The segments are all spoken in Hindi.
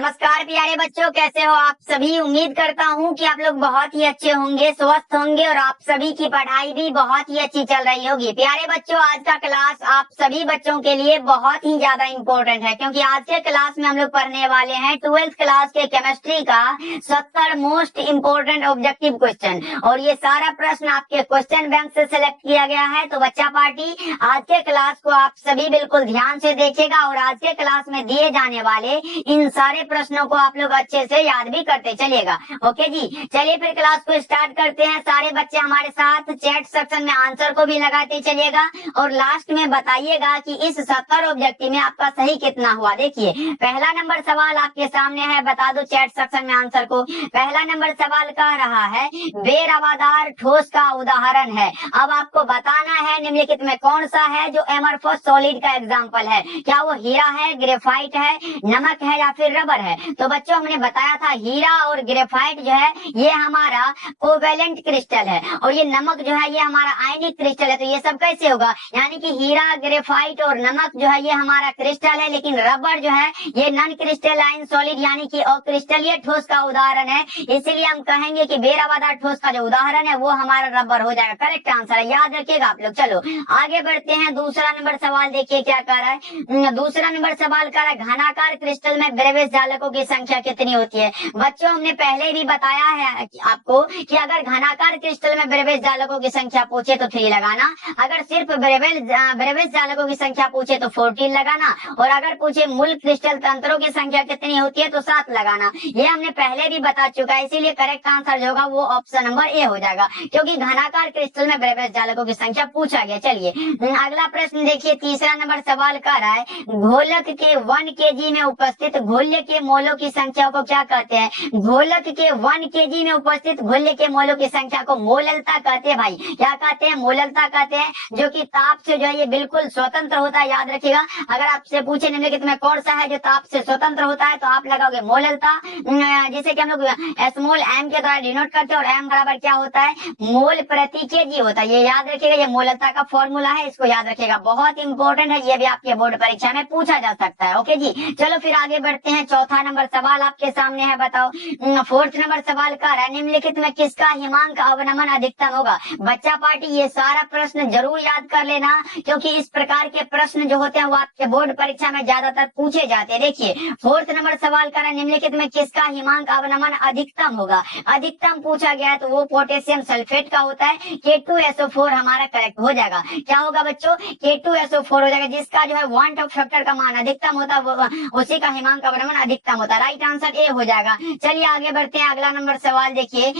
नमस्कार प्यारे बच्चों, कैसे हो आप सभी। उम्मीद करता हूँ कि आप लोग बहुत ही अच्छे होंगे, स्वस्थ होंगे और आप सभी की पढ़ाई भी बहुत ही अच्छी चल रही होगी। प्यारे बच्चों, आज का क्लास आप सभी बच्चों के लिए बहुत ही ज्यादा इम्पोर्टेंट है, क्योंकि आज के क्लास में हम लोग पढ़ने वाले हैं 12th क्लास के केमिस्ट्री का 70 मोस्ट इम्पोर्टेंट ऑब्जेक्टिव क्वेश्चन। और ये सारा प्रश्न आपके क्वेश्चन बैंक से सिलेक्ट किया गया है। तो बच्चा पार्टी, आज के क्लास को आप सभी बिल्कुल ध्यान से देखेगा और आज के क्लास में दिए जाने वाले इन सारे प्रश्नों को आप लोग अच्छे से याद भी करते चलिएगा। ओके जी, चलिए फिर क्लास को स्टार्ट करते हैं। सारे बच्चे हमारे साथ चैट सेक्शन में आंसर को भी लगाते चलिएगा और लास्ट में बताइएगा कि इस 70 ऑब्जेक्टिव में आपका सही कितना हुआ। देखिए, पहला नंबर सवाल आपके सामने है, बता दो चैट सेक्शन में आंसर को। पहला नंबर सवाल कह रहा है बेरवादार ठोस का उदाहरण है। अब आपको बताना है निम्नलिखित में कौन सा है जो एमरफोस सॉलिड का एग्जाम्पल है। क्या वो हीरा है, ग्रेफाइट है, नमक है या फिर रबर है। तो बच्चों, हमने बताया था हीरा और ग्रेफाइट जो है ये हमारा कोवेलेंट क्रिस्टल है और ये नमक जो है ये हमारा आयनिक क्रिस्टल है। तो ये सब कैसे होगा, यानी कि हीरा, ग्रेफाइट और नमक जो है ये हमारा क्रिस्टल है, लेकिन रबर जो है ये नॉन क्रिस्टलाइन सॉलिड यानी कि अक्रिस्टलीय ठोस का उदाहरण है। इसीलिए हम कहेंगे कि बेरवादार ठोस का जो उदाहरण है वो हमारा रबर हो जाएगा। करेक्ट आंसर है, याद रखिएगा आप लोग। चलो आगे बढ़ते हैं। दूसरा नंबर सवाल देखिए क्या कह रहा है। दूसरा नंबर सवाल कह रहा है घनाकार क्रिस्टल में ब्रेविस जालकों की संख्या कितनी होती है। बच्चों, हमने पहले भी बताया है आपको कि अगर घनाकार क्रिस्टल में ब्रेविस जालकों की संख्या पूछे तो 3 लगाना, अगर सिर्फ ब्रेविस जालकों की संख्या पूछे तो 14 लगाना, और अगर पूछे मूल क्रिस्टल तंत्रों की संख्या कितनी होती है तो 7 लगाना। ये हमने पहले भी बता चुका है, इसीलिए करेक्ट आंसर जो होगा वो ऑप्शन नंबर ए हो जाएगा, क्योंकि घनाकार क्रिस्टल में ब्रेविस जालकों की संख्या पूछा गया। चलिए अगला प्रश्न देखिए। तीसरा नंबर सवाल कर रहा है घोलक के 1 kg में उपस्थित घोल्य के मोलों की संख्या को क्या कहते हैं। घोलक के 1 kg में उपस्थित घोल्य के मोलों की संख्या को मोललता कहते हैं। भाई क्या कहते हैं, मोललता कहते हैं, जो कि ताप से जो है ये बिल्कुल स्वतंत्र होता है। याद रखिएगा, अगर आपसे पूछे निम्नलिखित में कौन सा है जो ताप से स्वतंत्र होता है तो आप लगाओगे मोललता, जिसे कि हम लोग स्मॉल एम के द्वारा डिनोट करते हैं, और एम बराबर क्या होता है, मोल प्रति केजी होता है। ये याद रखिएगा, ये मोललता का फॉर्मूला है, इसको याद रखिएगा, बहुत इंपॉर्टेंट है, ये भी आपके बोर्ड परीक्षा में पूछा जा सकता है। ओके जी, चलो फिर आगे बढ़ते हैं। चौथा नंबर सवाल आपके सामने है, बताओ। फोर्थ नंबर सवाल का है निम्नलिखित में किसका हिमांक अवनमन अधिकतम होगा। बच्चा पार्टी, ये सारा प्रश्न जरूर याद कर लेना, क्योंकि इस प्रकार के प्रश्न जो होते हैं वो आपके बोर्ड परीक्षा में ज्यादातर पूछे जाते हैं। देखिए, फोर्थ नंबर सवाल का है निम्नलिखित में किसका हिमांक अवनमन अधिकतम होगा। अधिकतम पूछा गया है तो वो पोटेशियम सल्फेट का होता है, K2SO4 हमारा करेक्ट हो जाएगा। क्या होगा बच्चों, K2SO4 हो जाएगा, जिसका जो है वांट ऑफ फैक्टर का मान अधिकतम होता है उसी का हिमांक अवनमन अधिकतम होता है। राइट आंसर ए हो जाएगा। चलिए आगे बढ़ते हैं। अगला नंबर सवाल देखिए।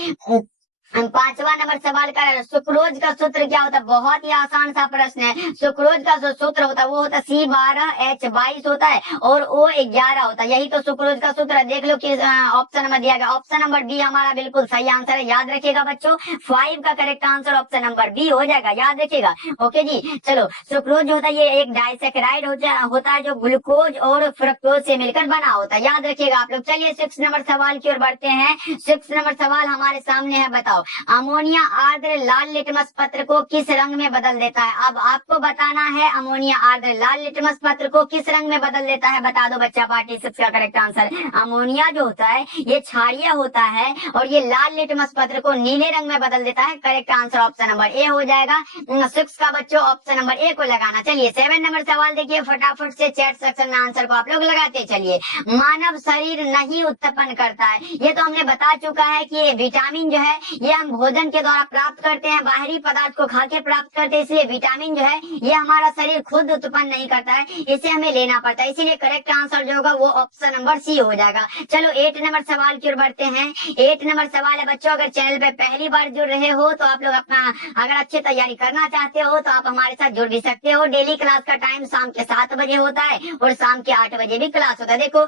पांचवा नंबर सवाल का सुक्रोज का सूत्र क्या होता है। बहुत ही आसान सा प्रश्न है। सुक्रोज का जो सूत्र होता है वो होता है C12H22 होता है और O11 होता है। यही तो सुक्रोज का सूत्र है। देख लो कि ऑप्शन नंबर दिया गया, ऑप्शन नंबर बी हमारा बिल्कुल सही आंसर है। याद रखिएगा बच्चों, 5 का correct answer option number B हो जाएगा। याद रखिएगा। ओके जी, चलो सुक्रोज होता है ये एक डाइसेकेराइड होता है जो ग्लूकोज और फ्रक्टोज से मिलकर बना होता है। याद रखिएगा आप लोग। चलिए 6 नंबर सवाल की ओर बढ़ते हैं। 6 नंबर सवाल हमारे सामने है, बताओ अमोनिया आर्द्र लाल लिटमस पत्र को किस रंग में बदल देता है। अब आपको बताना है अमोनिया आर्द्र लाल लिटमस पत्र को किस रंग में बदल देता है। बता दो बच्चा पार्टी। 6 का करेक्ट आंसर, अमोनिया जो होता है ये क्षारीय होता है और ये लाल लिटमस पत्र को नीले रंग में बदल देता है। Correct answer option number A हो जाएगा। 6 का बच्चों ऑप्शन नंबर ए को लगाना। चलिए 7 नंबर सवाल देखिए, फटाफट से चैट सेक्शन में आंसर को आप लोग लगाते चलिए। मानव शरीर नहीं उत्पन्न करता है, ये तो हमने बता चुका है कि विटामिन जो है ये हम भोजन के द्वारा प्राप्त करते हैं, बाहरी पदार्थ को खा के प्राप्त करते हैं, इसलिए विटामिन जो है ये हमारा शरीर खुद उत्पन्न नहीं करता है, इसे हमें लेना पड़ता है। इसीलिए करेक्ट आंसर जो होगा वो ऑप्शन नंबर सी हो जाएगा। चलो 8 नंबर सवाल की ओर बढ़ते हैं। 8 नंबर सवाल है बच्चों, अगर चैनल पे पहली बार जुड़ रहे हो तो आप लोग अपना अगर अच्छी तैयारी करना चाहते हो तो आप हमारे साथ जुड़ भी सकते हो। डेली क्लास का टाइम शाम के 7 बजे होता है और शाम के 8 बजे भी क्लास होता है। देखो,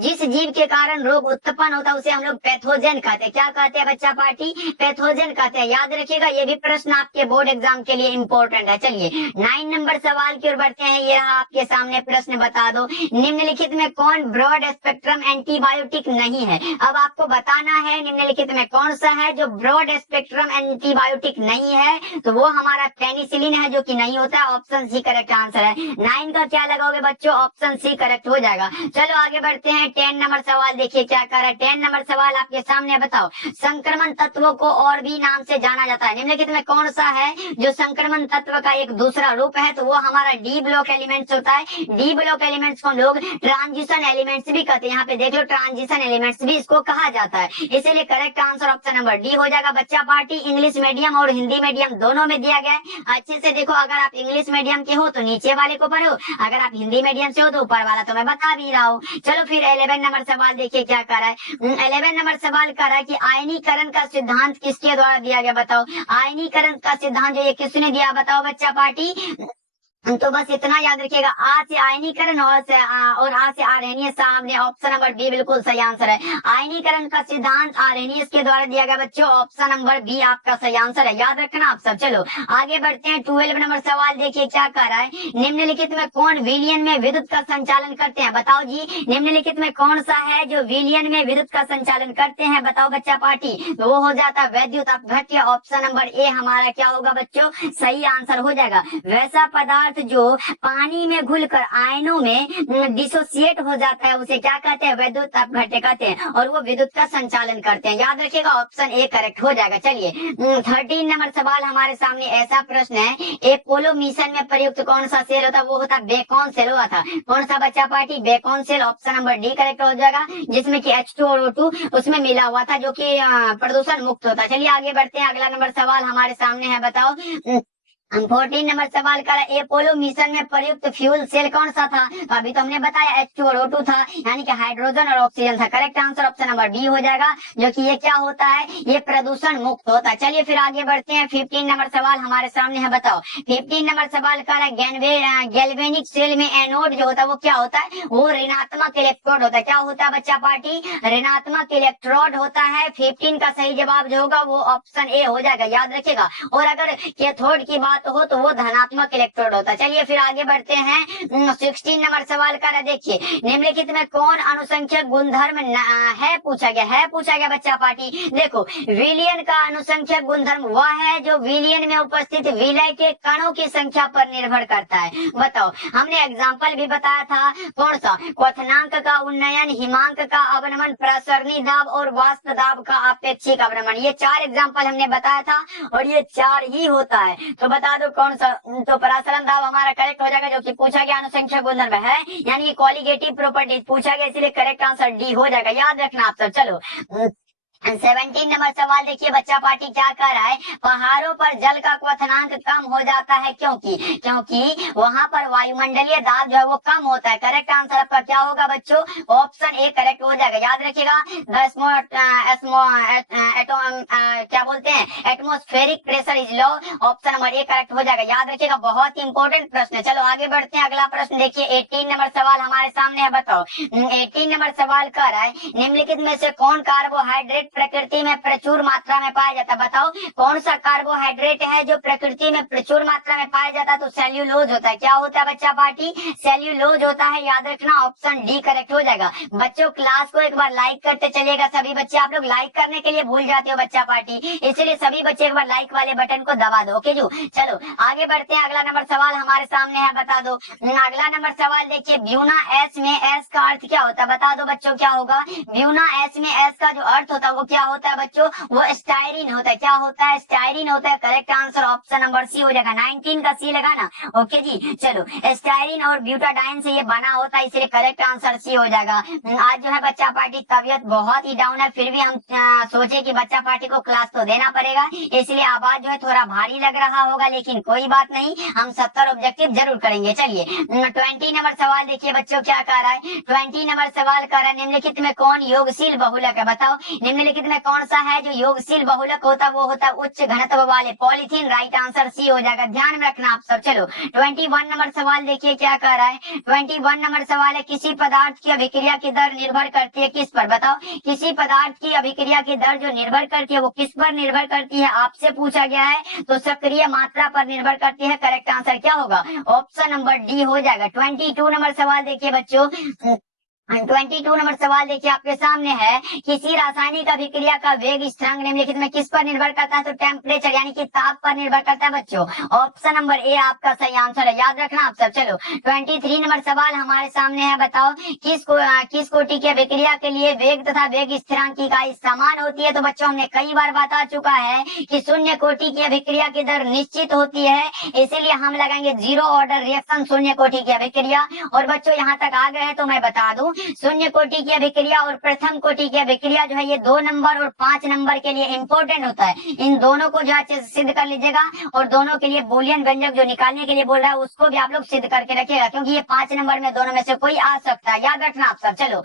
जिस जीव के कारण रोग उत्पन्न होता है उसे हम लोग पैथोजन कहते हैं। क्या कहते हैं बच्चा पार्टी, पैथोजन कहते हैं। याद रखिएगा, ये भी प्रश्न आपके बोर्ड एग्जाम के लिए इंपॉर्टेंट है। चलिए 9 नंबर सवाल की ओर बढ़ते हैं। ये रहा आपके सामने प्रश्न, बता दो निम्नलिखित में कौन ब्रॉड स्पेक्ट्रम एंटीबायोटिक नहीं है। अब आपको बताना है निम्नलिखित में कौन सा है जो ब्रॉड स्पेक्ट्रम एंटीबायोटिक नहीं है, तो वो हमारा पेनिसिलिन है, जो कि नहीं होता है। ऑप्शन सी करेक्ट आंसर है। 9 का क्या लगाओगे बच्चों, ऑप्शन सी करेक्ट हो जाएगा। चलो आगे बढ़ते हैं। 10 नंबर सवाल देखिए क्या कर रहा है। 10 नंबर सवाल आपके सामने, बताओ संक्रमण तत्वों को और भी नाम से जाना जाता है। निम्नलिखित में कौन सा है जो संक्रमण तत्व का एक दूसरा रूप है, तो वो हमारा डी ब्लॉक एलिमेंट्स होता है। डी ब्लॉक एलिमेंट्स को लोग ट्रांजिशन एलिमेंट्स भी कहते हैं। यहाँ पे देख लो, ट्रांजिशन एलिमेंट्स भी इसको कहा जाता है। इसीलिए correct answer option number D हो जाएगा। बच्चा पार्टी इंग्लिश मीडियम और हिंदी मीडियम दोनों में दिया गया है। अच्छे से देखो, अगर आप इंग्लिश मीडियम के हो तो नीचे वाले को पढ़ो, अगर आप हिंदी मीडियम से हो तो ऊपर वाला तो मैं बता भी रहा हूँ। चलो फिर 11 नंबर सवाल देखिए क्या कर रहा है। 11 नंबर सवाल कर रहा है कि आयनीकरण का सिद्धांत किसके द्वारा दिया गया, बताओ आयनीकरण का सिद्धांत जो ये किसने दिया, बताओ बच्चा पार्टी। तो बस इतना याद रखिएगा, आ से आयनीकरण और आ से आर्हेनियस। साहब ने ऑप्शन नंबर बी बिल्कुल सही आंसर है। आयनीकरण का सिद्धांत आर्हेनियस के द्वारा दिया गया बच्चों, ऑप्शन नंबर बी आपका सही आंसर है। याद रखना आप सब। चलो आगे बढ़ते हैं। 12 नंबर सवाल देखिए क्या कर रहा है। निम्नलिखित में कौन विलयन में विद्युत का संचालन करते हैं, बताओ जी निम्नलिखित में कौन सा है जो विलयन में विद्युत का संचालन करते हैं, बताओ बच्चा पार्टी। तो वो हो जाता है वैद्युत अपघट्य। ऑप्शन नंबर ए हमारा क्या होगा बच्चों, सही आंसर हो जाएगा। वैसा पदार्थ जो पानी में घुलकर आयनों में डिसोसिएट हो जाता है उसे क्या कहते हैं, वैद्युत अपघट्य कहते हैं, और वो विद्युत का संचालन करते हैं। याद रखिएगा, ऑप्शन ए करेक्ट हो जाएगा। चलिए 13 नंबर सवाल हमारे सामने ऐसा प्रश्न है, अपोलो मिशन में प्रयुक्त कौन सा सेल होता है, वो होता है बेकन सेल हुआ था। कौन सा बच्चा party, Bacon cell. Option number D correct हो जाएगा, जिसमें कि H2 और O2 उसमें मिला हुआ था, जो कि प्रदूषण मुक्त होता है। चलिए आगे बढ़ते हैं। अगला नंबर सवाल हमारे सामने है, बताओ 14 नंबर सवाल का अपोलो मिशन में प्रयुक्त फ्यूल सेल कौन सा था, तो अभी तो हमने बताया H2 और O2 था, यानी कि हाइड्रोजन और ऑक्सीजन था। Correct answer option number B हो जाएगा, जो कि ये क्या होता है, ये प्रदूषण मुक्त होता है। चलिए फिर आगे बढ़ते हैं। 15 नंबर सवाल हमारे सामने है, बताओ 15 नंबर सवाल का गैल्वेनिक सेल में एनोड जो होता है वो क्या होता है, वो ऋणात्मक इलेक्ट्रोड होता है। क्या होता है बच्चा पार्टी, ऋणात्मक इलेक्ट्रोड होता है। 15 का सही जवाब जो होगा वो ऑप्शन ए हो जाएगा। याद रखिएगा, और अगर कैथोड की बात हो तो वो धनात्मक इलेक्ट्रोड होता है। चलिए फिर आगे बढ़ते हैं। 16 नंबर सवाल का देखिए, निम्नलिखित में कौन अनुसंख्यक गुणधर्म है पूछा गया बच्चा पार्टी। देखो विलयन का अनुसंख्यक गुणधर्म वह है जो विलयन में उपस्थित विलय के कणों की संख्या पर निर्भर करता है। बताओ, हमने एग्जाम्पल भी बताया था, कौन सा, क्वथनांक का उन्नयन, हिमांक का अवनमन, प्रसरणी दाब और वाष्प दाब का अपेक्षिक अवनमन। ये 4 एग्जाम्पल हमने बताया था, और ये 4 ही होता है। तो बता दो कौन सा, तो प्रसरण दाब हमारा करेक्ट हो जाएगा, जो कि पूछा गया अनुसंख्यक गुणधर्म है, यानी कि कॉलिगेटिव प्रॉपर्टीज पूछा गया, इसलिए करेक्ट आंसर डी हो जाएगा। याद रखना आप सब। चलो 17 नंबर सवाल देखिए बच्चा पार्टी क्या कर रहा है, पहाड़ों पर जल का क्वथनांक कम हो जाता है क्योंकि वहां पर वायुमंडलीय दाब जो है वो कम होता है। करेक्ट आंसर आपका क्या होगा बच्चों, ऑप्शन ए करेक्ट हो जाएगा। याद रखिएगा, क्या बोलते हैं, atmospheric pressure is low. Option number A correct हो जाएगा। याद रखिएगा, बहुत ही इंपॉर्टेंट प्रश्न है। चलो आगे बढ़ते हैं। अगला प्रश्न देखिए 18 नंबर सवाल हमारे सामने है, बताओ 18 नंबर सवाल कर रहा है, निम्नलिखित में से कौन कार्बोहाइड्रेट प्रकृति में प्रचुर मात्रा में पाया जाता है। बताओ कौन सा कार्बोहाइड्रेट है जो प्रकृति में प्रचुर मात्रा में पाया जाता है, तो सेल्यूलोज होता है। क्या होता है बच्चा पार्टी, सेल्यूलोज होता है। याद रखना, ऑप्शन डी करेक्ट हो जाएगा। बच्चों क्लास को एक बार लाइक करते चलिएगा सभी बच्चे, आप लोग लाइक करने के लिए भूल जाते हो बच्चा पार्टी, इसलिए सभी बच्चे एक बार लाइक वाले बटन को दबा दो। ओके जो, चलो आगे बढ़ते हैं। अगला नंबर सवाल हमारे सामने है, बता दो। अगला नंबर सवाल देखिए, ब्यूना एस में एस का अर्थ क्या होता है, बता दो बच्चों क्या होगा। ब्यूना एस में एस का जो अर्थ होता है वो क्या होता है बच्चों, वो स्टायरीन होता है। क्या होता है, स्टायरीन होता है। Correct answer option number C हो जाएगा। 19 का सी लगाना। ओके जी, चलो स्टायरीन और ब्यूटाडाइन से ये बना होता है, इसलिए करेक्ट आंसर सी हो जाएगा। आज जो है बच्चा पार्टी तबियत बहुत ही डाउन है, फिर भी हम सोचे कि बच्चा पार्टी को क्लास तो देना पड़ेगा, इसलिए आवाज जो है थोड़ा भारी लग रहा होगा, लेकिन कोई बात नहीं, हम 70 ऑब्जेक्टिव जरूर करेंगे। चलिए 20 नंबर सवाल देखिए बच्चों क्या कह रहा है। 20 नंबर सवाल कह रहा है, निम्नलिखित में कौन योगशील बहुलक है। बताओ निम्नलिखित निम्नलिखित में कौन सा है जो योगशील बहुलक होता है, वो होता है उच्च घनत्व वाले पॉलीथीन। राइट आंसर सी हो जाएगा, ध्यान में रखना आप सब। चलो 21 नंबर सवाल देखिए क्या कह रहा है। 21 नंबर सवाल है, किसी पदार्थ की अभिक्रिया की दर निर्भर करती है किस पर? बताओ, किसी पदार्थ की अभिक्रिया की दर जो निर्भर करती है वो किस पर निर्भर करती है, आपसे पूछा गया है। तो सक्रिय मात्रा पर निर्भर करती है। करेक्ट आंसर क्या होगा? ऑप्शन नंबर डी हो जाएगा। 22 नंबर सवाल देखिए बच्चों, 22 नंबर सवाल देखिए आपके सामने है, किसी रासायनिक अभिक्रिया का वेग स्थिरांक निम्नलिखित में किस पर निर्भर करता है? तो टेम्परेचर यानी कि ताप पर निर्भर करता है बच्चों। ऑप्शन नंबर ए आपका सही आंसर है, याद रखना आप सब। चलो 23 नंबर सवाल हमारे सामने है, बताओ किस कोटि की अभिक्रिया के लिए वेग तथा वेग स्थिरांक की इकाई समान होती है? तो बच्चों हमने कई बार बता चुका है कि शून्य कोटि की अभिक्रिया की दर निश्चित होती है, इसीलिए हम लगाएंगे जीरो ऑर्डर रिएक्शन शून्य कोटि की अभिक्रिया। और बच्चों यहाँ तक आ गए हैं तो मैं बता दूं, शून्य कोटि की अभिक्रिया और प्रथम कोटि की अभिक्रिया जो है ये 2 नंबर और 5 नंबर के लिए इंपॉर्टेंट होता है। इन दोनों को जो है सिद्ध कर लीजिएगा, और दोनों के लिए बूलियन व्यंजक जो निकालने के लिए बोल रहा है उसको भी आप लोग सिद्ध करके रखिएगा, क्योंकि ये 5 नंबर में दोनों में से कोई आ सकता है, याद रखना आप सब। चलो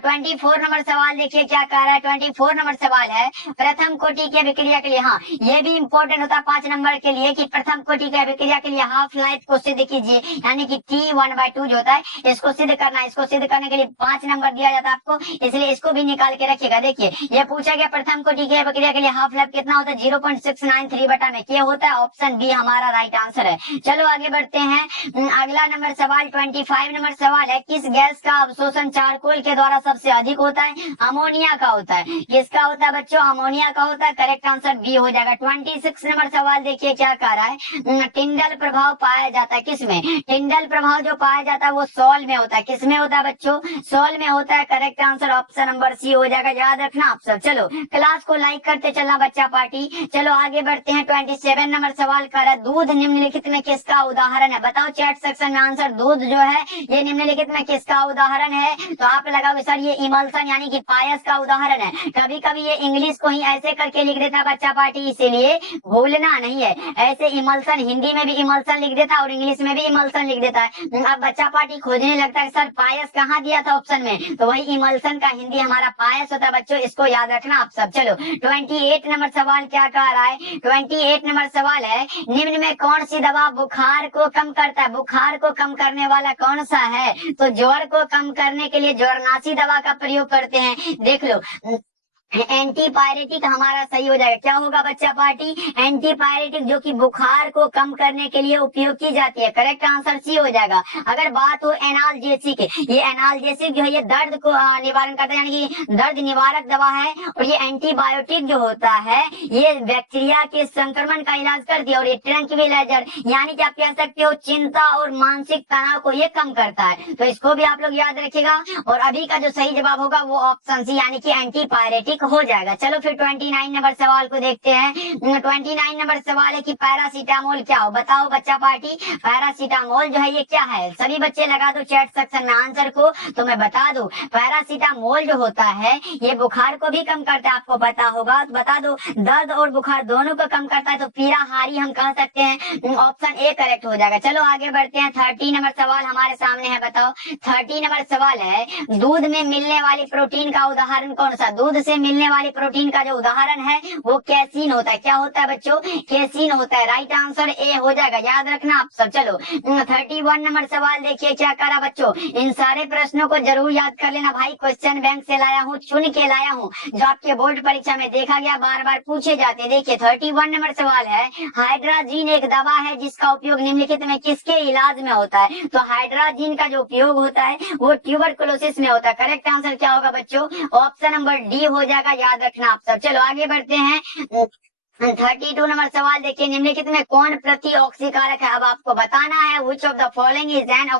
24 नंबर सवाल देखिए क्या कह रहा है। 24 नंबर सवाल है, प्रथम कोटि की अभिक्रिया के लिए, हाँ ये भी इंपॉर्टेंट होता है 5 नंबर के लिए, कि प्रथम कोटि की अभिक्रिया के लिए हाफ लाइफ को सिद्ध कीजिए, यानी कि T1/2 जो होता है इसको सिद्ध करना है। इसको सिद्ध करने के लिए 5 नंबर दिया जाता है आपको, इसलिए इसको भी निकाल के रखिएगा। देखिए ये पूछा गया प्रथम कोटि की अभिक्रिया के लिए हाफ लाइफ कितना होता है? 0.693 क्या होता है? ऑप्शन बी हमारा राइट आंसर है। चलो आगे बढ़ते हैं। अगला नंबर सवाल 25 नंबर सवाल है, किस गैस का अवशोषण चारकोल के द्वारा सबसे अधिक होता है? अमोनिया का होता है। किसका होता है बच्चों? अमोनिया का होता है। करेक्ट आंसर बी हो जाएगा। 26 नंबर सवाल देखिए क्या कह रहा है, टिंडल प्रभाव पाया जाता है किसमें? टिंडल प्रभाव जो पाया जाता है वो सॉल में होता है। किसमें होता है बच्चों? सॉल में होता है। Correct answer option number C हो जाएगा, याद रखना आप सब। चलो क्लास को लाइक करते चलना बच्चा पार्टी। चलो आगे बढ़ते हैं। 27 नंबर सवाल कर रहा है, दूध निम्नलिखित में किसका उदाहरण है? बताओ चैट सेक्शन में आंसर। दूध जो है ये निम्नलिखित में किसका उदाहरण है? तो आप लगाओगे सर ये इमल्सन यानी कि पायस का उदाहरण है। कभी कभी ये इंग्लिश को ही ऐसे करके लिख देता बच्चा पार्टी, इसीलिए भूलना नहीं है। ऐसे इमल्सन हिंदी में भी इमल्सन लिख देता है और इंग्लिश में भी इमल्सन लिख देता है। अब बच्चा पार्टी खोजने लगता है सर पायस कहाँ दिया था ऑप्शन में, तो वही इमल्सन का हिंदी हमारा पायस होता है बच्चों, इसको याद रखना आप सब। चलो 28 नंबर सवाल क्या कह रहा है। 28 नंबर सवाल है, निम्न में कौन सी दवा बुखार को कम करता है? बुखार को कम करने वाला कौन सा है? तो ज्वर को कम करने के लिए ज्वरनाशी दवा का प्रयोग करते हैं। देख लो एंटीपायरेटिक हमारा सही हो जाएगा। क्या होगा बच्चा पार्टी? एंटीपायरेटिक, जो कि बुखार को कम करने के लिए उपयोग की जाती है। करेक्ट आंसर सी हो जाएगा। अगर बात हो एनाल्जेसिक, ये एनाल्जेसिक जो है ये दर्द को निवारण करता है, यानी कि दर्द निवारक दवा है। और ये एंटीबायोटिक जो होता है ये बैक्टीरिया के संक्रमण का इलाज करती है। और ये ट्रैंक्विलाइजर यानी कि आप कह सकते हो चिंता और मानसिक तनाव को ये कम करता है। तो इसको भी आप लोग याद रखिएगा। और अभी का जो सही जवाब होगा वो ऑप्शन सी यानी कि एंटीपायरेटिक हो जाएगा। चलो फिर 29 नंबर सवाल को देखते हैं। 29 नंबर सवाल है कि पैरासीटामोल क्या हो? बताओ बच्चा पार्टी, पैरासीटामोल जो है ये क्या है? सभी बच्चे लगा दो चैट सेक्शन में आंसर को, तो मैं बता दूं पैरासीटामोल जो होता है ये बुखार को भी कम करता है, आपको पता होगा। तो बता दो दर्द और बुखार दोनों को कम करता है, तो पीराहारी हम कह सकते हैं। ऑप्शन ए करेक्ट हो जाएगा। चलो आगे बढ़ते हैं। 30 नंबर सवाल हमारे सामने है, बताओ 30 नंबर सवाल है, दूध में मिलने वाली प्रोटीन का उदाहरण कौन सा? दूध से मिलने वाली प्रोटीन का जो उदाहरण है वो कैसीन होता है। क्या होता है बच्चों? कैसीन होता है। राइट आंसर ए हो जाएगा, याद रखना आप सब। चलो 31 नंबर सवाल देखिए क्या करा बच्चों। इन सारे प्रश्नों को जरूर याद कर लेना भाई, क्वेश्चन बैंक से लाया हूँ, चुन के लाया हूँ, जो आपके बोर्ड परीक्षा में देखा गया, बार बार पूछे जाते। देखिए 31 नंबर सवाल है, हाइड्राजीन एक दवा है जिसका उपयोग निम्नलिखित में किसके इलाज में होता है? तो हाइड्राजीन का जो उपयोग होता है वो ट्यूबरकुलोसिस में होता है। करेक्ट आंसर क्या होगा बच्चों? ऑप्शन नंबर डी हो जाएगा, याद रखना आप सब। चलो आगे बढ़ते हैं। 32 नंबर सवाल देखिए, निम्नलिखित में कौन प्रति ऑक्सीकारक है? अब आपको बताना है which of the following is an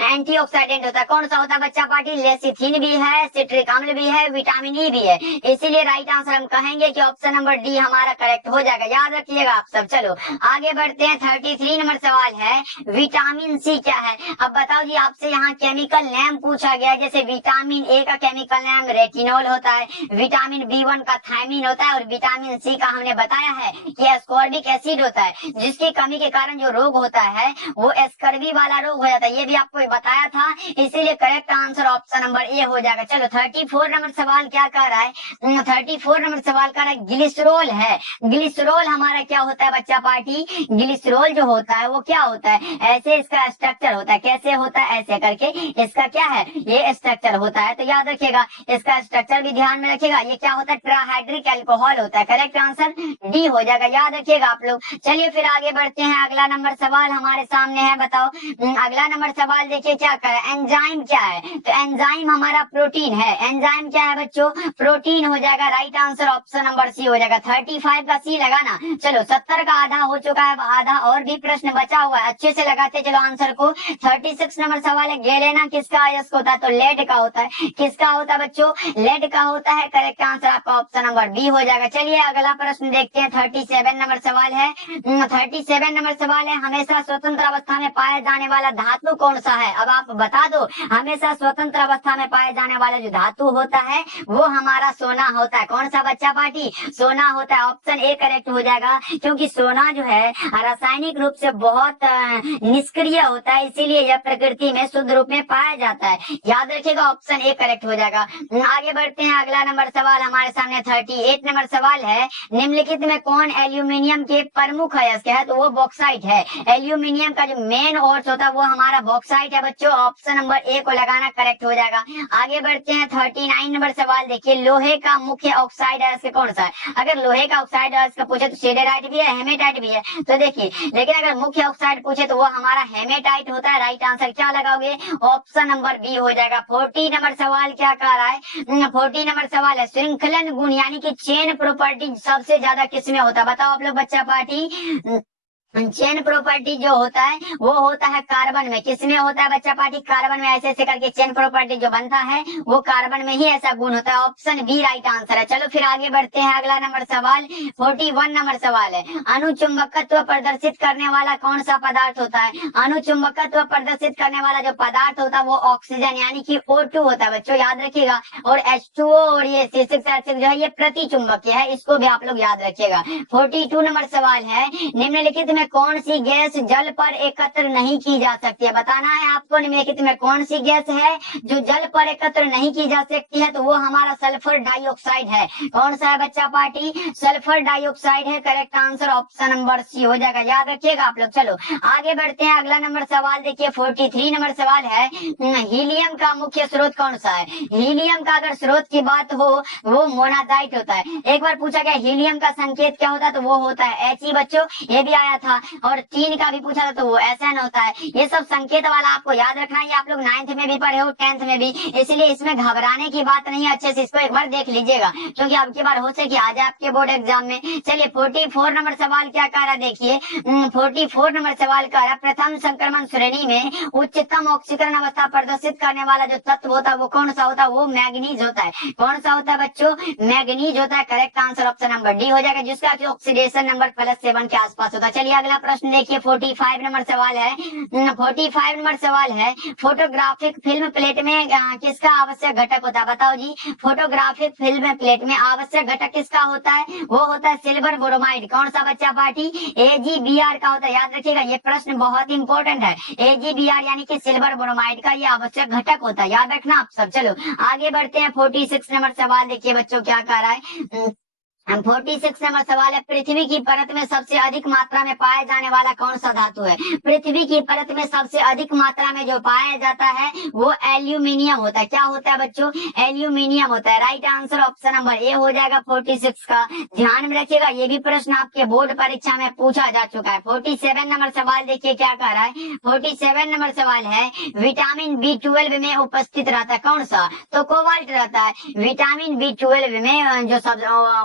antioxidant होता है। कौन सा होता है बच्चा पार्टी? लेसिथिन भी है, सिट्रिक अम्ल भी है, विटामिन ई भी है। इसीलिए राइट आंसर हम कहेंगे कि ऑप्शन नंबर डी हमारा करेक्ट हो जाएगा, याद रखिएगा आप सब। चलो आगे बढ़ते हैं। 33 नंबर सवाल है, विटामिन सी क्या है? अब बताओ जी, आपसे यहाँ केमिकल नेम पूछा गया, जैसे विटामिन ए का केमिकल नेम रेटिनॉल होता है, विटामिन B1 का थायमिन होता है, और विटामिन सी का हमने बताया है कि एस्कॉर्बिक एसिड होता है, जिसकी कमी के कारण जो रोग होता है वो एस्कर्वी वाला रोग हो जाता है। ये भी आपको बताया था, इसीलिए correct answer option number A हो जाएगा। चलो 34 नंबर सवाल क्या कह रहा है, 34 नंबर सवाल कह रहा है ग्लिसरॉल है। ग्लिसरॉल हमारा क्या होता है बच्चा पार्टी, ग्लिसरॉल जो होता है वो क्या होता है, ऐसे इसका स्ट्रक्चर होता है। कैसे होता है, ऐसे करके इसका क्या है, ये स्ट्रक्चर होता है। तो याद रखिएगा, इसका स्ट्रक्चर भी ध्यान में रखिएगा। ये क्या होता है, ट्राहाइड्रिक अल्कोहल होता है। करेक्ट आंसर डी हो जाएगा, याद रखिएगा आप लोग। चलिए फिर आगे बढ़ते हैं, अगला नंबर सवाल हमारे सामने है। बताओ अगला नंबर सवाल देखिए क्या कह रहा है, एंजाइम क्या है। तो एंजाइम हमारा प्रोटीन है। एंजाइम क्या है बच्चों, प्रोटीन हो जाएगा। Right answer option number C हो जाएगा। 35 का सी लगाना। चलो 70 का आधा हो चुका है, आधा और भी प्रश्न बचा हुआ है, अच्छे से लगाते चलो आंसर को। 36 नंबर सवाल है, गेलेना किसका अयस्क होता है, तो लेड का होता है। किसका होता है बच्चों, लेड का होता है। करेक्ट आंसर आपका ऑप्शन नंबर बी हो जाएगा। चलिए अगला प्रश्न देखते हैं, 37 नंबर सवाल है। 37 नंबर सवाल है, हमेशा स्वतंत्र अवस्था में पाया जाने वाला धातु कौन सा है। अब आप बता दो, हमेशा स्वतंत्र अवस्था में पाया जाने वाला जो धातु होता है वो हमारा सोना होता है। कौन सा बच्चा पार्टी, सोना होता है। ऑप्शन ए करेक्ट हो जाएगा, क्योंकि सोना जो है रासायनिक रूप से बहुत निष्क्रिय होता है, इसीलिए यह प्रकृति में शुद्ध रूप में पाया जाता है। याद रखिएगा, ऑप्शन ए करेक्ट हो जाएगा। आगे बढ़ते हैं, अगला नंबर सवाल हमारे सामने 38 नंबर सवाल है, निम्नलिखित में कौन एल्यूमिनियम के प्रमुख अयस्क है, तो वो बॉक्साइट है। एल्यूमिनियम का जो मेन ओर्स होता है वो हमारा बॉक्साइट है बच्चों। ऑप्शन नंबर ए को लगाना करेक्ट हो जाएगा। आगे बढ़ते हैं, 39 नंबर सवाल देखिए, लोहे का मुख्य ऑक्साइड अयस्क कौन सा है। अगर लोहे का ऑक्साइड अयस्क पूछे तो सिडेराइट भी है, हेमेटाइट भी है। तो देखिए, लेकिन अगर मुख्य ऑक्साइड पूछे तो वो हमारा हेमेटाइट होता है। राइट आंसर क्या लगाओगे, ऑप्शन नंबर बी हो जाएगा। 40 नंबर सवाल क्या कह रहा है, 40 नंबर सवाल है, श्रृंखलन गुण यानी कि चेन प्रॉपर्टी सबसे ज्यादा किसमें होता है। बताओ आप लोग बच्चा पार्टी। चेन प्रॉपर्टी जो होता है वो होता है कार्बन में। किसमें होता है बच्चा पार्टी, कार्बन में। ऐसे ऐसे करके चेन प्रॉपर्टी जो बनता है वो कार्बन में ही ऐसा गुण होता है। ऑप्शन बी राइट आंसर है। चलो फिर आगे बढ़ते हैं, अगला नंबर सवाल 41 नंबर सवाल है, अणुचुंबकत्व प्रदर्शित करने वाला कौन सा पदार्थ होता है। अणुचुंबकत्व प्रदर्शित करने वाला जो पदार्थ होता है वो ऑक्सीजन यानी कि O2 होता है बच्चों, याद रखिएगा। और H2O और ये C6H6 जो है ये प्रतिचुंबकीय है, इसको भी आप लोग याद रखिएगा। 42 नंबर सवाल है, निम्नलिखित कौन सी गैस जल पर एकत्र नहीं की जा सकती है। बताना है आपको, निम्नलिखित में कौन सी गैस है जो जल पर एकत्र नहीं की जा सकती है, तो वो हमारा सल्फर डाइऑक्साइड है। कौन सा है बच्चा पार्टी, सल्फर डाइऑक्साइड है। Correct answer option number C हो जाएगा, याद रखिएगा आप लोग। चलो आगे बढ़ते हैं, अगला नंबर सवाल देखिए 43 नंबर सवाल है, हीलियम का मुख्य स्रोत कौन सा है। हीलियम का अगर स्रोत की बात हो वो मोनाजाइट होता है। एक बार पूछा गया हीलियम का संकेत क्या होता है, तो वो होता है He बच्चों, ये भी आया था। और चीन का भी पूछा था तो वो SN होता है। ये सब संकेत वाला आपको याद रखना है, आप लोग 9th में भी पढ़े हो, 10th में भी, इसलिए इसमें घबराने की बात नहीं है। अच्छे से इसको एक बार देख लीजिएगा, क्योंकि अब की बार हो सके आ जाए आपके बोर्ड एग्जाम में। चलिए 44 नंबर सवाल क्या कह रहा है देखिए, 44 नंबर सवाल कह रहा है, प्रथम संक्रमण श्रेणी में उच्चतम ऑक्सीकरण अवस्था प्रदर्शित करने वाला जो तत्व होता है वो कौन सा होता है, वो मैग्नीज होता है। कौन सा होता है बच्चों, मैग्नीज होता है। Correct answer option number D हो जाएगा, जिसका ऑक्सीडेशन नंबर +7 के आसपास होता है। चलिए अगला प्रश्न देखिए, 45 नंबर सवाल है। 45 नंबर सवाल है, फोटोग्राफिक फिल्म प्लेट में किसका आवश्यक घटक होता है। बताओ जी, फोटोग्राफिक फिल्म प्लेट में आवश्यक घटक किसका होता है, वो होता है सिल्वर ब्रोमाइड। कौन सा बच्चा पार्टी, AgBr का होता है। याद रखिएगा, ये प्रश्न बहुत इंपॉर्टेंट है। AgBr यानी कि सिल्वर ब्रोमाइड का ये आवश्यक घटक होता है, याद रखना आप सब। चलो आगे बढ़ते हैं, 46 नंबर सवाल देखिए बच्चों क्या कह रहा है। 46 नंबर सवाल है, पृथ्वी की परत में सबसे अधिक मात्रा में पाया जाने वाला कौन सा धातु है। पृथ्वी की परत में सबसे अधिक मात्रा में जो पाया जाता है वो एल्यूमिनियम होता है। क्या होता है बच्चों, एल्यूमिनियम होता है। Right answer option number A हो जाएगा 46 का। ध्यान में रखिएगा, ये भी प्रश्न आपके बोर्ड परीक्षा में पूछा जा चुका है। 47 नंबर सवाल देखिए क्या कह रहा है। 47 नंबर सवाल है, विटामिन B12 में उपस्थित रहता है कौन सा, तो कोबाल्ट रहता है। विटामिन B12 में जो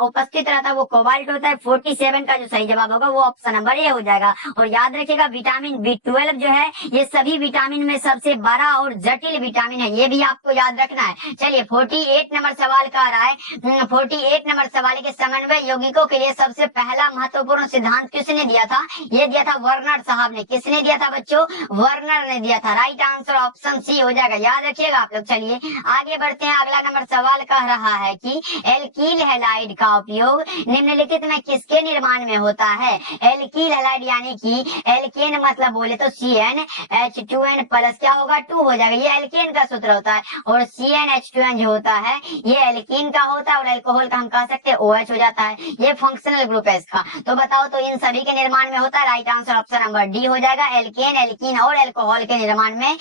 उपस्थित रहता है वो कोबाल्ट होता है। 47 का जो सही जवाब होगा वो ऑप्शन नंबर ए हो जाएगा। और याद रखिएगा, विटामिन B12 जो है ये सभी विटामिन में सबसे बड़ा और जटिल विटामिन है, ये भी आपको याद रखना है। चलिए 48 नंबर सवाल का रहा है। 48 नंबर सवाल के समन्वय यौगिकों के लिए सबसे पहला महत्वपूर्ण सिद्धांत किसने दिया था, ये दिया था वर्नर साहब ने। किसने दिया था बच्चों, वर्नर ने दिया था। राइट आंसर ऑप्शन सी हो जाएगा, याद रखिएगा आप लोग। चलिए आगे बढ़ते हैं, अगला नंबर सवाल कह रहा है कि एल्कील हैलाइड का उपयोग उपयोग निम्नलिखित में किसके निर्माण में होता है? एल्किल हैलाइड यानी कि एल्केन मतलब बोले तो CnH2n प्लस क्या होगा 2 हो जाएगा। ये एल्केन का सूत्र होता है और CnH2n जो होता है ये एल्कीन का होता है और अल्कोहल का हम कह सकते हैं OH हो जाता है। ये फंक्शनल ग्रुप है इसका। तो बताओ तो इन सभी के निर्माण में होता है, right answer option number D हो जाएगा। एल्केन, एल्कीन और अल्कोहल के निर्माण में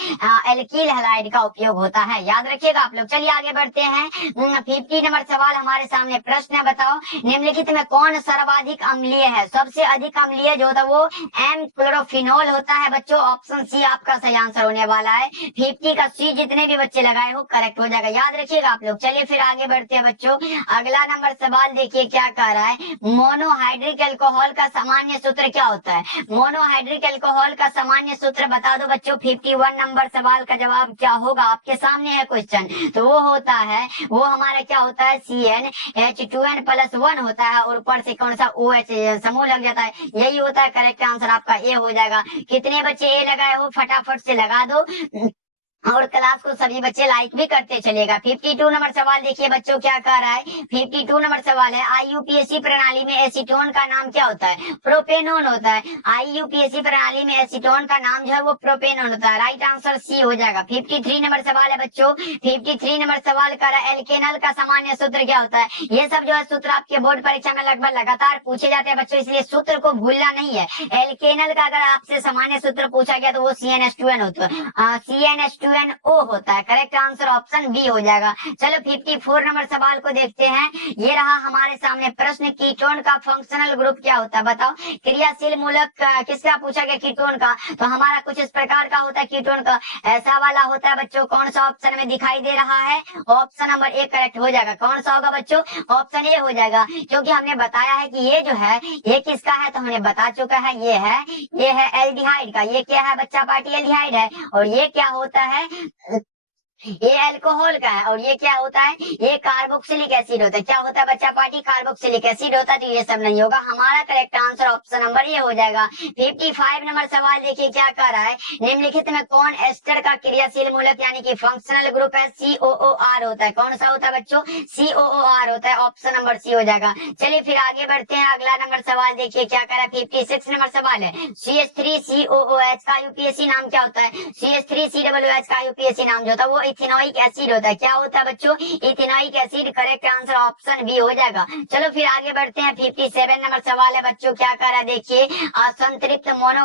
एल्किल हैलाइड का उपयोग होता है, याद रखिएगा आप लोग। चलिए आगे बढ़ते हैं। 50 नंबर सवाल हमारे सामने प्रश्न है, बताओ निम्नलिखित में कौन सर्वाधिक अम्लीय है? सबसे अधिक अम्लीय जो होता है वो एम क्लोरोफिनोल होता है बच्चों। ऑप्शन सी आपका सही आंसर होने वाला है। 50 का सी जितने भी बच्चे लगाए हो करेक्ट हो जाएगा, याद रखिएगा आप लोग। चलिए फिर आगे बढ़ते हैं बच्चों। अगला नंबर सवाल देखिए क्या कह रहा है, मोनोहाइड्रिक अल्कोहल का सामान्य सूत्र क्या होता है? मोनोहाइड्रिक अल्कोहल का सामान्य सूत्र बता दो बच्चों। 51 नंबर सवाल का जवाब क्या होगा? आपके सामने है क्वेश्चन, तो वो होता है, वो हमारा क्या होता है CnH2n प्लस 1 होता है और ऊपर से कौन सा OH समूह लग जाता है, यही होता है। करेक्ट आंसर आपका ए हो जाएगा। कितने बच्चे ए लगाए हो फटाफट से लगा दो और क्लास को सभी बच्चे लाइक भी करते चलेगा। 52 नंबर सवाल देखिए बच्चों क्या कह रहा है। 52 नंबर सवाल है, IUPAC प्रणाली में एसीटोन का नाम क्या होता है? प्रोपेनोन होता है। IUPAC प्रणाली में एसीटोन का नाम जो है वो प्रोपेनोन होता है, राइट आंसर सी हो जाएगा। 53 नंबर सवाल है बच्चों। 53 नंबर सवाल कर रहा है, एल्केनल का सामान्य सूत्र क्या होता है? ये सब जो है सूत्र आपके बोर्ड परीक्षा में लगभग लगातार पूछे जाते हैं बच्चों, इसलिए सूत्र को भूलना नहीं है। एल्केनल का अगर आपसे सामान्य सूत्र पूछा गया तो वो CnH2n होता है, CnH2n O होता है। करेक्ट आंसर ऑप्शन बी हो जाएगा। चलो 54 नंबर सवाल को देखते हैं। ये रहा हमारे सामने प्रश्न, कीटोन का फंक्शनल ग्रुप क्या होता है? बताओ। क्रियाशील मूलक किसका पूछा गया? कीटोन का। तो हमारा कुछ इस प्रकार का होता है कीटोन का, ऐसा वाला होता है बच्चों। कौन सा ऑप्शन में दिखाई दे रहा है? ऑप्शन नंबर ए करेक्ट हो जाएगा। कौन सा होगा बच्चों? ऑप्शन ए हो जाएगा, क्योंकि हमने बताया है कि ये जो है ये किसका है, तो हमने बता चुका है। ये है एल्डिहाइड का। ये क्या है बच्चा पार्टी? एल्डिहाइड है। और ये क्या होता है? ये अल्कोहल का है। और ये क्या होता है? ये कार्बोक्सिलिक एसिड होता है। क्या होता है बच्चा पार्टी? कार्बोक्सिलिक एसिड होता है। तो ये सब नहीं होगा, हमारा करेक्ट आंसर ऑप्शन नंबर ये हो जाएगा। 55 नंबर सवाल देखिए क्या कह रहा है, निम्नलिखित में कौन एस्टर का क्रियाशील मूलक यानी कि फंक्शनल ग्रुप है? COOR होता है। कौन सा होता है बच्चों? COOR होता है। ऑप्शन नंबर सी हो जाएगा। चलिए फिर आगे बढ़ते हैं। अगला नंबर सवाल देखिए क्या कह रहा है। 56 नंबर सवाल है, CH3COOH का IUPAC नाम क्या होता है? CH3COOH का IUPAC नाम जो होता है वो इथेनोइक एसिड होता है। क्या होता है बच्चों? Ethanoic acid. Correct answer option B हो जाएगा। चलो फिर आगे बढ़ते हैं। 57 नंबर सवाल है बच्चों क्या कर रहा है देखिए, संतृप्त मोनो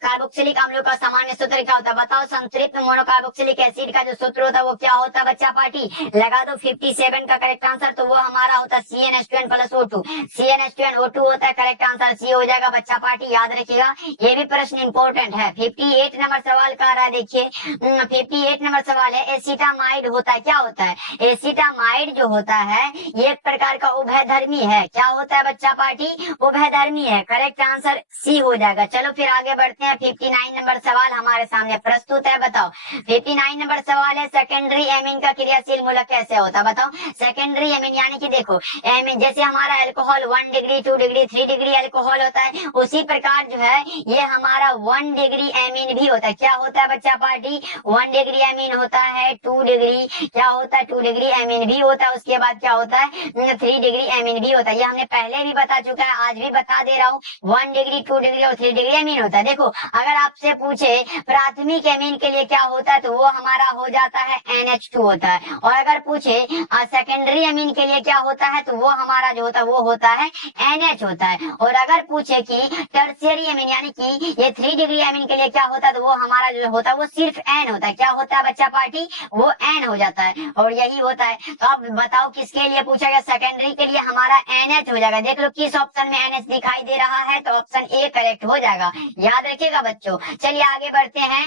कार्बोक्सिलिक अम्लों का सामान्य सूत्र क्या होता है? बताओ। संतृप्त मोनोकार्बोक्सिलिक एसिड का जो सूत्र होता है वो क्या होता है बच्चा पार्टी? लगा दो 57 का करेक्ट आंसर, तो वो हमारा होता है CnH2n प्लस O2। CnH2nO2 होता है। करेक्ट आंसर सी हो जाएगा बच्चा पार्टी, याद रखिएगा, ये भी प्रश्न इंपॉर्टेंट है। 58 नंबर सवाल कर रहा है देखिए। 58 नंबर सवाल है, एसिटामाइड होता है। क्या होता है? एसिटामाइड जो होता है ये एक प्रकार का उभयधर्मी है। क्या होता है बच्चा पार्टी? उभयधर्मी है। करेक्ट आंसर सी हो जाएगा। चलो फिर आगे बढ़ते हैं। 59 नंबर सवाल हमारे सामने प्रस्तुत है, बताओ। 59 नंबर सवाल है, सेकेंडरी एमीन का क्रियाशील मूलक कैसे होता है? बताओ। सेकेंडरी एमीन यानी कि देखो, एमीन जैसे हमारा alcohol 1 degree 2 degree 3 degree alcohol होता है, उसी प्रकार जो है ये हमारा 1 डिग्री एमीन भी होता है। क्या होता है बच्चा पार्टी? 1 डिग्री एमीन होता है। 2 डिग्री क्या होता है? 2 डिग्री एमीन भी होता है। उसके बाद क्या होता है? 3 डिग्री एमीन भी होता है। ये हमने पहले भी बता चुका है, आज भी बता दे रहा हूँ। 1 डिग्री 2 डिग्री और 3 डिग्री एमीन होता है। देखो अगर आपसे पूछे प्राथमिक एमीन के लिए क्या होता है, तो वो हमारा हो जाता है NH2 होता है। और अगर पूछे सेकेंडरी एमीन के लिए क्या होता है, तो वो हमारा जो होता है वो होता है NH होता है। और अगर पूछे कि टर्शियरी एमीन यानी कि ये 3 डिग्री एमीन के लिए क्या होता है, तो वो हमारा जो होता है वो सिर्फ N होता है। क्या होता है बच्चा पार्टी? वो N हो जाता है। और यही होता है। तो अब बताओ किसके लिए पूछा गया? सेकेंडरी के लिए हमारा NH हो जाएगा। देख लो किस ऑप्शन में NH दिखाई दे रहा है, तो ऑप्शन ए करेक्ट हो जाएगा, याद रखिएगा बच्चों। चलिए आगे बढ़ते हैं।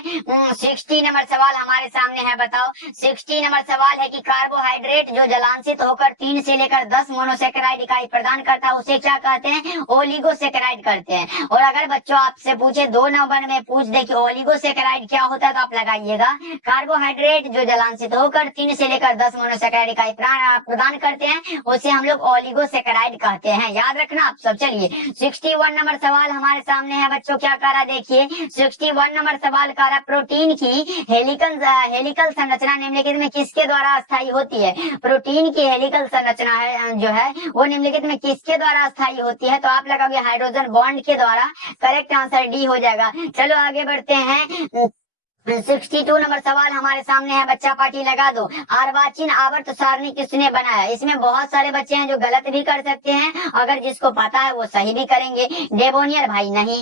60 नंबर सवाल हमारे सामने है, बताओ। 60 नंबर सवाल है कि कार्बोहाइड्रेट जो जलांशित होकर 3 से लेकर 10 मोनोसेकेराइड इकाई प्रदान करता है उसे क्या कहते हैं? ओलिगोसेकेराइड कहते हैं। और अगर बच्चों आपसे पूछे 2 नंबर में पूछ दे कि ओलिगोसेकेराइड क्या होता है, तो आप लगाइएगा। कार्बोहाइड्रेट कार्बोहाइड्रेट जो जलांशित होकर 3 से लेकर 10 मोनोसेकेराइड इकाई प्रदान करते हैं उसे हम लोग ओलिगोसेकेराइड कहते हैं। याद रखना आप सब। चलिए 61 नंबर सवाल हमारे सामने है बच्चों, क्या कह रहा देखिए 61 नंबर सवाल कह रहा प्रोटीन की हेलिकल संरचना निम्नलिखित में किसके द्वारा अस्थायी होती है। प्रोटीन की हेलिकल संरचना जो है वो निम्नलिखित में किसके द्वारा अस्थायी होती है, तो आप लगाओगे हाइड्रोजन बॉन्ड के द्वारा। करेक्ट आंसर डी हो जाएगा। चलो आगे बढ़ते हैं। 62 नंबर सवाल हमारे सामने है बच्चा, पार्टी लगा दो। अर्वाचीन आवर्त सारणी किसने बनाया। इसमें बहुत सारे बच्चे हैं जो गलत भी कर सकते हैं, अगर जिसको पता है वो सही भी करेंगे। डेबोनियर भाई नहीं,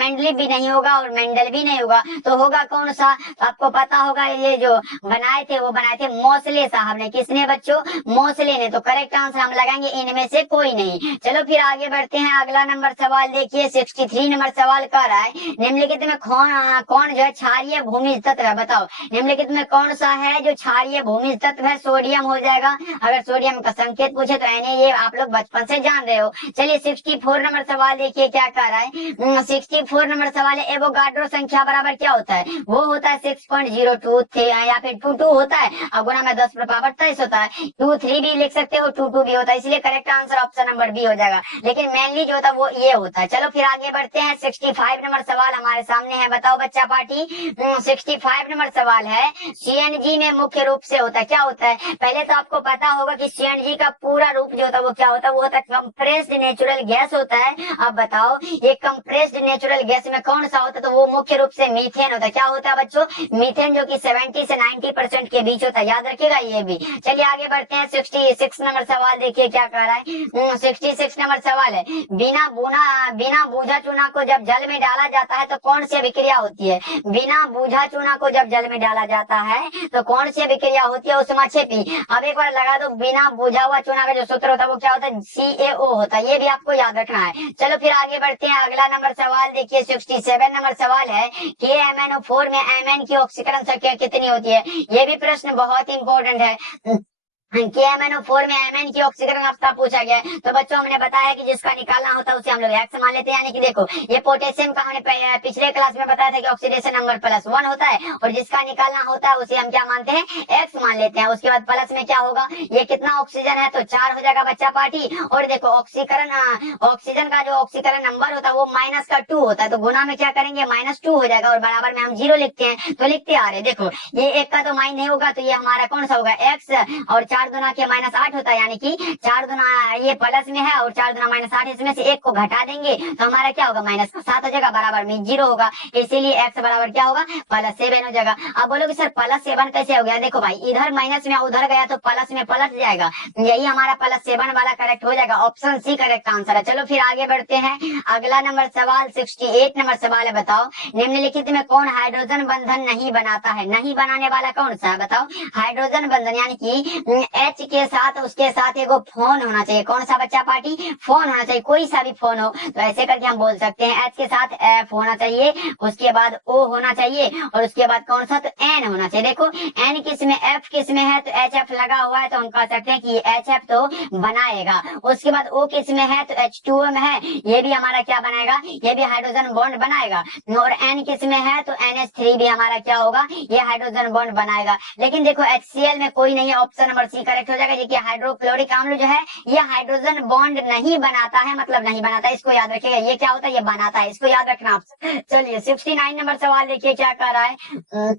मेंडलीव भी नहीं होगा और मेंडल भी नहीं होगा, तो होगा कौन सा, तो आपको पता होगा ये जो बनाए थे वो बनाए थे मोसले साहब ने। किसने बच्चों, मोसले ने। तो करेक्ट आंसर हम लगाएंगे इनमें से कोई नहीं। चलो फिर आगे बढ़ते हैं। अगला नंबर सवाल देखिए 63 नंबर सवाल कर रहा है निम्नलिखित में कौन जो है क्षारीय भूमिज तत्व है। बताओ निम्नलिखित में कौन सा है जो क्षारीय भूमिज तत्व है। सोडियम हो जाएगा। अगर सोडियम का संकेत पूछे तो Na, ये आप लोग बचपन से जान रहे हो। चलिए 64 नंबर सवाल देखिए क्या कह रहा है। 64 नंबर सवाल है एवोगाड्रो संख्या बराबर क्या होता है। वो होता है 6.02 या फिर 22 होता है और गुणा में 10 पर पावर 23 होता है। 23 भी लिख सकते हो, 22 भी होता है, इसलिए correct answer option number B हो जाएगा। लेकिन मेनली जो होता है वो ये होता है। चलो फिर आगे बढ़ते हैं। 65 नंबर सवाल हमारे सामने है। बताओ बच्चा पार्टी 65 नंबर सवाल है सीएनजी में मुख्य रूप से होता है क्या होता है। पहले तो आपको पता होगा कि सीएनजी का पूरा रूप जो होता है वो क्या होता है, वो होता है कंप्रेस्ड नेचुरल गैस होता है। अब बताओ ये कंप्रेस्ड नेचुरल गैस में कौन सा होता है, तो वो मुख्य रूप से मीथेन होता है। क्या होता है बच्चों, मीथेन, जो कि 70 से 90% के बीच होता है। याद रखिएगा ये भी। चलिए आगे बढ़ते हैं। 66 नंबर सवाल देखिए क्या कह रहा है। 66 नंबर सवाल है बिना बूझा चूना को जब जल में डाला जाता है तो कौन सी अभिक्रिया होती है। बिना बूझा चूना को जब जल में डाला जाता है तो कौन सी अभिक्रिया होती है, उसमें छेपी। अब एक बार लगा दो, बिना बूझा हुआ चूना का जो सूत्र होता है वो क्या होता है, CaO होता है। ये भी आपको याद रखना है। चलो फिर आगे बढ़ते हैं। अगला नंबर सवाल देखिए 67 नंबर सवाल है KMnO4 में Mn की ऑक्सीकरण संख्या कितनी होती है। ये भी प्रश्न बहुत इंपॉर्टेंट है। KMnO4 में Mn की ऑक्सीकरण अवस्था पूछा गया है। तो बच्चों हमने बताया कि जिसका निकालना होता है उसे हम लोग X मान लेते हैं। यानी कि देखो ये पोटेशियम का हमने पिछले क्लास में बताया था कि ऑक्सीडेशन नंबर +1 होता है और जिसका निकालना होता है उसे हम क्या मानते हैं, X मान लेते हैं। उसके बाद प्लस में क्या होगा, ये कितना ऑक्सीजन है तो 4 हो जाएगा बच्चा पार्टी। और देखो ऑक्सीजन का जो ऑक्सीकरण नंबर होता है वो -2 होता है, तो गुना में क्या करेंगे -2 हो जाएगा और बराबर में हम 0 लिखते हैं। तो लिखते आ रहे देखो ये एक का तो माइन नहीं होगा, तो ये हमारा कौन सा होगा X, और 4 दुना के -8 होता है। यानी कि 4 दुना ये प्लस में है और 4 दुना -8, इसमें से एक को घटा देंगे तो हमारा क्या होगा -7 हो जाएगा, बराबर में 0 होगा। इसीलिए x बराबर क्या होगा, +7 हो जाएगा। अब बोलोगे सर +7 कैसे हो गया। देखो भाई इधर माइनस में उधर गया तो प्लस में पलट जाएगा, यही हमारा +7 वाला करेक्ट हो जाएगा। ऑप्शन सी करेक्ट आंसर है। चलो फिर आगे बढ़ते हैं। अगला नंबर सवाल 68 नंबर सवाल है। बताओ निम्नलिखित में कौन हाइड्रोजन बंधन नहीं बनाता है। नहीं बनाने वाला कौन सा है बताओ। हाइड्रोजन बंधन यानी कि H के साथ उसके साथ एक फोन होना चाहिए। कौन सा बच्चा पार्टी, फोन होना चाहिए, कोई सा भी फोन हो। तो ऐसे करके हम बोल सकते हैं H के साथ F होना चाहिए, उसके बाद O होना चाहिए और उसके बाद कौन सा, तो N होना चाहिए। देखो N किस में, F किस में है तो HF लगा हुआ है, तो हम कह सकते हैं कि HF तो बनाएगा। उसके बाद O किस में है तो H2O में है, ये भी हमारा क्या बनाएगा, ये भी हाइड्रोजन बॉन्ड बनाएगा। और N किस में है तो NH3 भी हमारा क्या होगा, ये हाइड्रोजन बॉन्ड बनाएगा। लेकिन देखो HCl में कोई नहीं है, ऑप्शन नंबर सी करेक्ट हो जाएगा। ये कि हाइड्रोक्लोरिक अम्ल जो है ये हाइड्रोजन बॉन्ड नहीं बनाता है, मतलब नहीं बनाता, इसको याद रखिएगा। ये क्या होता है, ये बनाता है, इसको याद रखना आप। चलिए 69 नंबर सवाल देखिए क्या कर रहा है।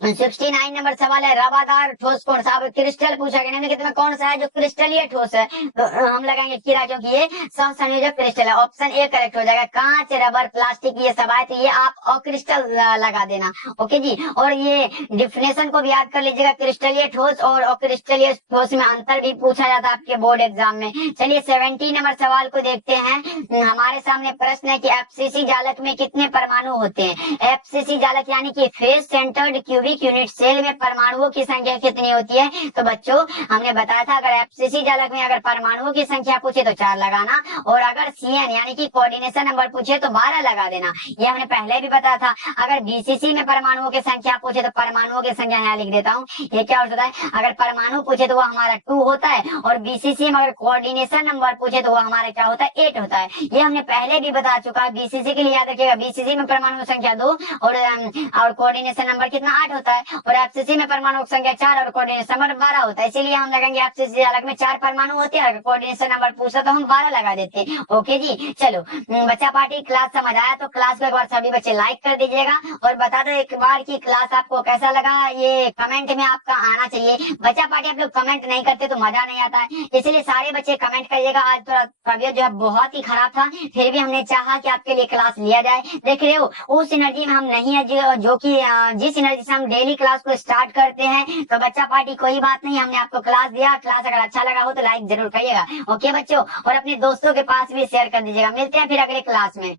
69 नंबर सवाल है रवादार ठोस कौन सा। क्रिस्टल पूछा गया निम्नलिखित में कौन सा है जो क्रिस्टलीय ठोस है, तो हम लगाएंगे कीड़ा, क्योंकि ये सहसंयोजक क्रिस्टल है। ऑप्शन ए करेक्ट हो जाएगा। कांच, रबर, प्लास्टिक ये सब आए तो ये आप अक्रिस्टल लगा देना। ओके जी। और ये डिफिनेशन को भी याद कर लीजिएगा, क्रिस्टलीय ठोस और अक्रिस्टलीय ठोस में अंतर भी पूछा जाता है आपके बोर्ड एग्जाम में। चलिए 70 नंबर सवाल को देखते हैं। हमारे सामने प्रश्न है कि एफसीसी जालक में कितने परमाणु होते हैं। एफसीसी जालक यानी कि face centred cubic unit cell में परमाणुओं की संख्या कितनी होती है। तो बच्चों हमने बताया था अगर एफसीसी जालक में अगर परमाणुओं की संख्या पूछे तो 4 लगाना, और अगर सीएन यानी कि कोऑर्डिनेशन नंबर पूछे तो 12 लगा देना। ये हमने पहले भी बताया था। अगर बीसीसी में परमाणुओं की संख्या पूछे तो परमाणुओं की संख्या यहाँ लिख देता हूँ। ये क्या होता है, अगर परमाणु पूछे तो वो हमारा 2 होता है, और बीसीसी में अगर कोऑर्डिनेशन नंबर पूछे तो वो हमारा क्या होता है, 8 होता है। ये हमने पहले भी बता चुका है। बीसीसी के लिए याद रखिएगा, बीसीसी में परमाणु संख्या 2 और कोऑर्डिनेशन नंबर कितना, 8 होता है और एफसीसी में परमाणु संख्या 4 और कोऑर्डिनेशन नंबर 12 होता है, इसीलिए हम लगेंगे एफसीसी अलग में 4 परमाणु होते हैं, अगर कोऑर्डिनेशन नंबर पूछा तो हम 12 लगा देते हैं। ओके जी, चलो बच्चा पार्टी क्लास समझ आया तो क्लास को एक बार सभी बच्चे लाइक कर दीजिएगा और बता दो एक बार की क्लास आपको कैसा लगा, ये कमेंट में आपका आना चाहिए। बच्चा पार्टी आप लोग कमेंट नहीं करते तो मजा नहीं आता है, इसलिए सारे बच्चे कमेंट करिएगा। आज थोड़ा तबियत जो है बहुत ही खराब था, फिर भी हमने चाहा कि आपके लिए क्लास लिया जाए। देख रहे हो उस एनर्जी में हम नहीं है जो कि जिस एनर्जी से हम डेली क्लास को स्टार्ट करते हैं। तो बच्चा पार्टी कोई बात नहीं, हमने आपको क्लास दिया, क्लास अगर अच्छा लगा हो तो लाइक जरूर करिएगा। ओके बच्चों, और अपने दोस्तों के पास भी शेयर कर दीजिएगा। मिलते हैं फिर अगले क्लास में।